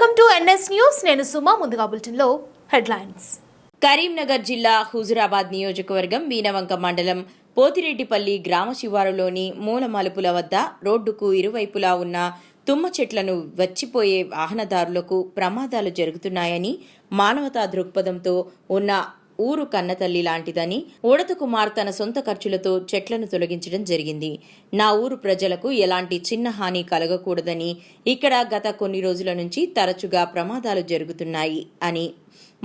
Welcome to NS news. నేను సుమా. ముందుగా బులెటిన్లో హెడ్లైన్స్. కరీంనగర్ జిల్లా హుజురాబాద్ నియోజకవర్గం వీణవంక మండలం పోతిరెడ్డిపల్లి గ్రామ శివారులోని మూల మలుపుల వద్ద రోడ్డుకు ఇరువైపులా ఉన్న తుమ్మ చెట్లను వచ్చిపోయే వాహనదారులకు ప్రమాదాలు జరుగుతున్నాయని, మానవతా దృక్పథంతో ఉన్న ఊరు కన్నతల్లి లాంటిదని ఉడత కుమార్ తన సొంత ఖర్చులతో చెట్లను తొలగించడం జరిగింది. నా ఊరు ప్రజలకు ఎలాంటి చిన్న హాని కలగకూడదని, ఇక్కడ గత కొన్ని రోజుల నుంచి తరచుగా ప్రమాదాలు జరుగుతున్నాయి అని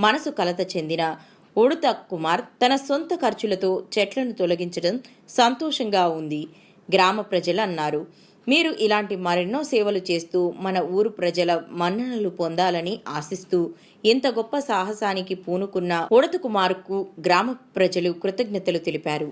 మనసు కలత చెందిన ఉడత కుమార్ తన సొంత ఖర్చులతో చెట్లను తొలగించడం సంతోషంగా ఉంది గ్రామ ప్రజలు అన్నారు. మీరు ఇలాంటి మరెన్నో సేవలు చేస్తూ మన ఊరు ప్రజల మన్ననలు పొందాలని ఆశిస్తూ ఇంత గొప్ప సాహసానికి పూనుకున్న ఉడత కుమార్కు గ్రామ ప్రజలు కృతజ్ఞతలు తెలిపారు.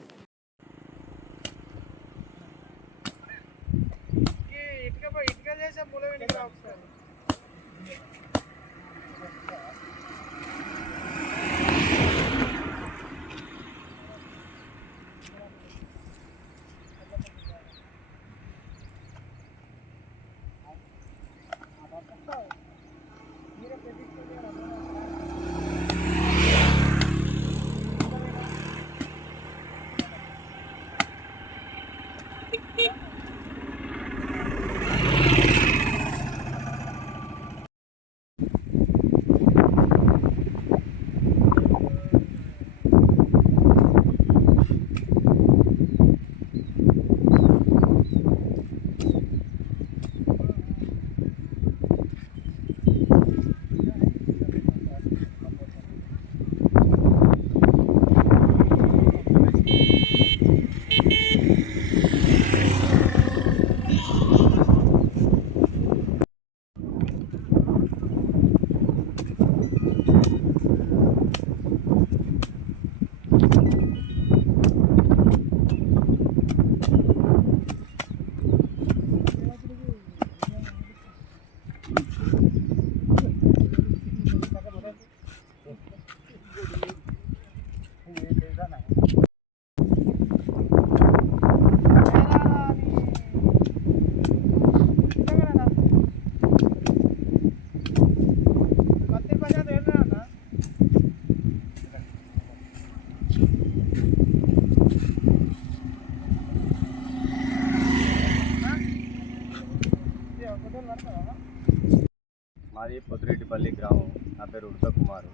మాది పొద్దురెడ్డిపల్లి గ్రామం. నా పేరు ఉడత కుమారు.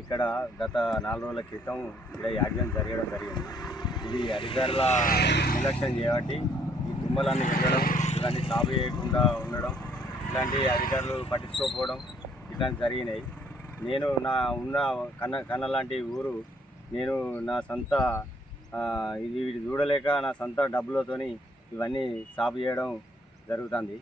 ఇక్కడ గత 4 రోజుల క్రితం ఇక్కడ యాక్సిడెంట్ జరగడం జరిగింది. ఇది అధికారుల నిర్లక్ష్యం చేయబట్టి ఈ తుమ్మలన్నీ వెళ్ళడం, ఇలాంటి సాగు చేయకుండా ఉండడం, ఇలాంటి అధికారులు పట్టించుకోకపోవడం ఇట్లాంటి జరిగినాయి. నేను నా ఉన్న కన్న లాంటి ఊరు నేను నా సొంత ఇది చూడలేక నా సొంత డబ్బులతోని ఇవన్నీ సాగు చేయడం జరుగుతుంది.